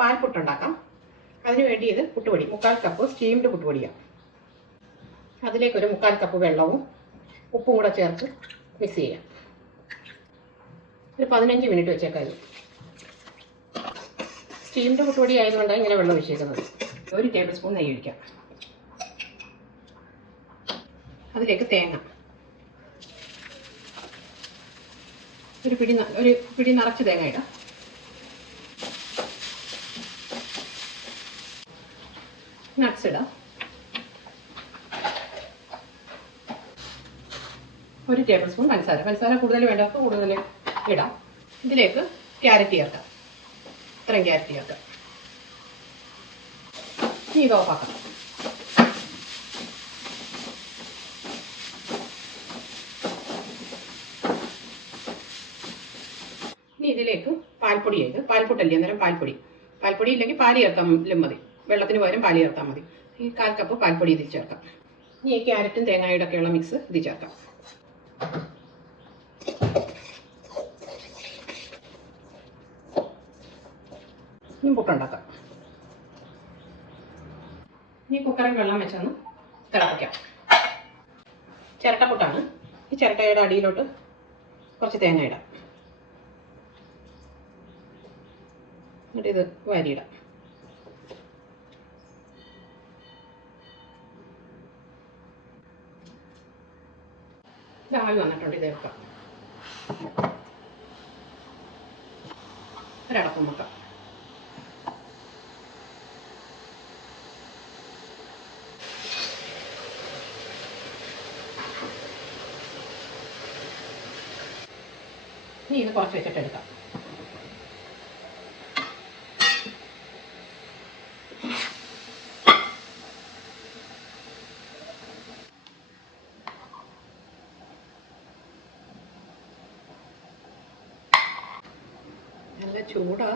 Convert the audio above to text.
പാൽപുട്ടുണ്ടാക്കാം അതിന് വേണ്ടി ഇത് പുട്ടുപൊടി മുക്കാൽ കപ്പ് സ്റ്റീംഡ് പുട്ടുപൊടിയാണ്. അതിലേക്കൊരു മുക്കാൽ കപ്പ് വെള്ളവും ഉപ്പും കൂടെ ചേർത്ത് മിക്സ് ചെയ്യാം. ഒരു പതിനഞ്ച് മിനിറ്റ് വെച്ചേക്കാം സ്റ്റീംഡ് പുട്ടുപൊടി ആയതുകൊണ്ടാണ് ഇങ്ങനെ വെള്ളം ഒഴിച്ചേക്കുന്നത്. ഒരു ടേബിൾ സ്പൂൺ നെയ്യ് ഒഴിക്കാം. അതിലേക്ക് തേങ്ങ. ഒരു പിടി ഒരു പിടി നിറച്ച് തേങ്ങ ഇടാം. നട്ട്സ് ഇടാം. ഒരു ടേബിൾ സ്പൂൺ പഞ്ചസാര. പഞ്ചസാര കൂടുതൽ വേണ്ടവർക്ക് കൂടുതൽ ഇടാം. ഇതിലേക്ക് ക്യാരറ്റ് ചേർക്കാം. ഇത്രയും ക്യാരറ്റ് ചേർക്കാം. ഇത് ഓഫാക്കാം ഇനി ഇതിലേക്ക് പാൽപ്പൊടി ചെയ്ത് പാൽപ്പൊട്ടല്ലേ? അന്നേരം പാൽപ്പൊടി. പാൽപ്പൊടി ഇല്ലെങ്കിൽ പാൽ ചേർക്കാം മതി. വെള്ളത്തിന് പകരം പാൽ ചേർത്താൽ മതി. ഈ കാൽ കപ്പ് പാൽപ്പൊടി ഇതിൽ ചേർക്കാം. ഇനി ഈ ക്യാരറ്റും തേങ്ങയുടെ ഒക്കെയുള്ള മിക്സ് ഇതിൽ ചേർക്കാം. ഇനി പുട്ടുണ്ടാക്കാം ഇനി കുക്കറിൽ വെള്ളം വെച്ചൊന്ന് തിളപ്പിക്കാം. ചിരട്ട പുട്ടാണ്. ഈ ചിരട്ടയുടെ അടിയിലോട്ട് കുറച്ച് തേങ്ങ ഇടാം. എന്നിട്ട് ഇത് വാരിയിടാം. ഇത് ആവി വന്നിട്ടുണ്ട് ഇതൊക്കെ ഒരടക്കം വെക്കാം ഇനി ഇത് കുറച്ച് വെച്ചിട്ട് എടുക്കാം. നല്ല ചൂടാ.